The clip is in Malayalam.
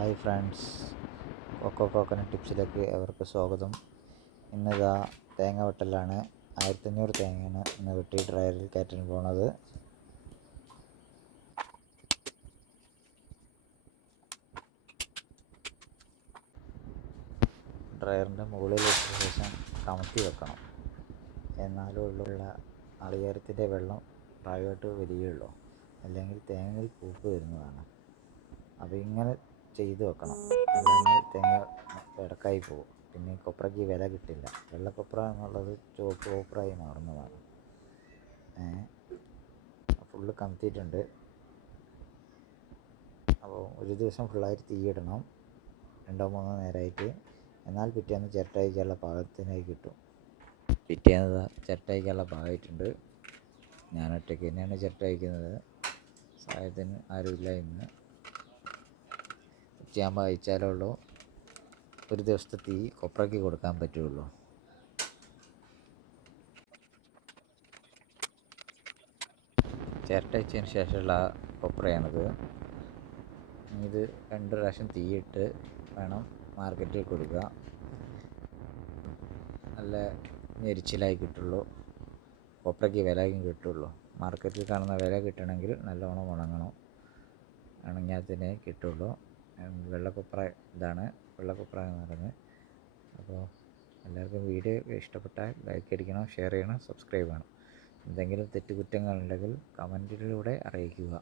ഹായ് ഫ്രണ്ട്സ്, കോക്കനട്ട് ടിപ്സിലേക്ക് അവർക്ക് സ്വാഗതം. ഇന്നിതാ തേങ്ങ വെട്ടലാണ്. 1500 തേങ്ങയാണ് ഇന്ന് വെട്ടി ഡ്രയറിൽ കയറ്റാൻ പോണത്. ഡ്രയറിൻ്റെ മുകളിൽ ഇട്ട ശേഷം കമത്തി വെക്കണം. എന്നാലും ഉള്ള നാളികേരത്തിൻ്റെ വെള്ളം താഴോട്ട് വരികയുള്ളൂ, അല്ലെങ്കിൽ തേങ്ങയിൽ പൂപ്പ് വരുന്നതാണ്. അപ്പോൾ ഇങ്ങനെ ചെയ്ത് വെക്കണം, അല്ലെങ്കിൽ തേങ്ങ ഇടക്കായി പോകും. പിന്നെ കൊപ്രയ്ക്ക് വില കിട്ടില്ല. വെള്ളക്കൊപ്ര എന്നുള്ളത് ചുവപ്പ് കൊപ്രയായി മാറുന്നതാണ്. ഫുള്ള് കമത്തിയിട്ടുണ്ട്. അപ്പോൾ ഒരു ദിവസം ഫുള്ളായിട്ട് തീയിടണം, 2-3 നേരമായിട്ട്. എന്നാൽ പിറ്റേന്ന് ചിരട്ടയ്ക്കുള്ള പാകത്തിനായി കിട്ടും. പിറ്റേന്ന് ചിരട്ടയ്ക്കുള്ള പാകമായിട്ടുണ്ട്. ഞാൻ ഒറ്റയ്ക്ക് തന്നെയാണ് ചിരട്ട അയക്കുന്നത്. സഹായത്തിന് ആരുമില്ല. ഇന്ന് ഉച്ചയാകുമ്പോൾ അയച്ചാലേ ഉള്ളൂ ഒരു ദിവസത്തെ തീ കൊപ്രയ്ക്ക് കൊടുക്കാൻ പറ്റുള്ളൂ. ചിരട്ട അയച്ചതിന് ശേഷമുള്ള കൊപ്രയാണിത്. ഇത് 2 പ്രാവശ്യം തീയിട്ട് വേണം മാർക്കറ്റിൽ കൊടുക്കുക. നല്ല ഞെരിച്ചിലായി കിട്ടുള്ളൂ, കൊപ്രയ്ക്ക് വിലയും കിട്ടുള്ളൂ. മാർക്കറ്റിൽ കാണുന്ന വില കിട്ടണമെങ്കിൽ നല്ലോണം ഉണങ്ങണം, ഉണങ്ങിയാൽ തന്നെ കിട്ടുള്ളൂ. വെള്ളക്കൊപ്ര ഇതാണ്, വെള്ളക്കൊപ്ര എന്ന് പറയുന്നത്. അപ്പോൾ എല്ലാവർക്കും വീഡിയോ ഇഷ്ടപ്പെട്ടാൽ ലൈക്ക് അടിക്കണം, ഷെയർ ചെയ്യണം, സബ്സ്ക്രൈബ് ചെയ്യണം. എന്തെങ്കിലും തെറ്റുകുറ്റങ്ങളുണ്ടെങ്കിൽ കമൻറ്റിലൂടെ അറിയിക്കുക.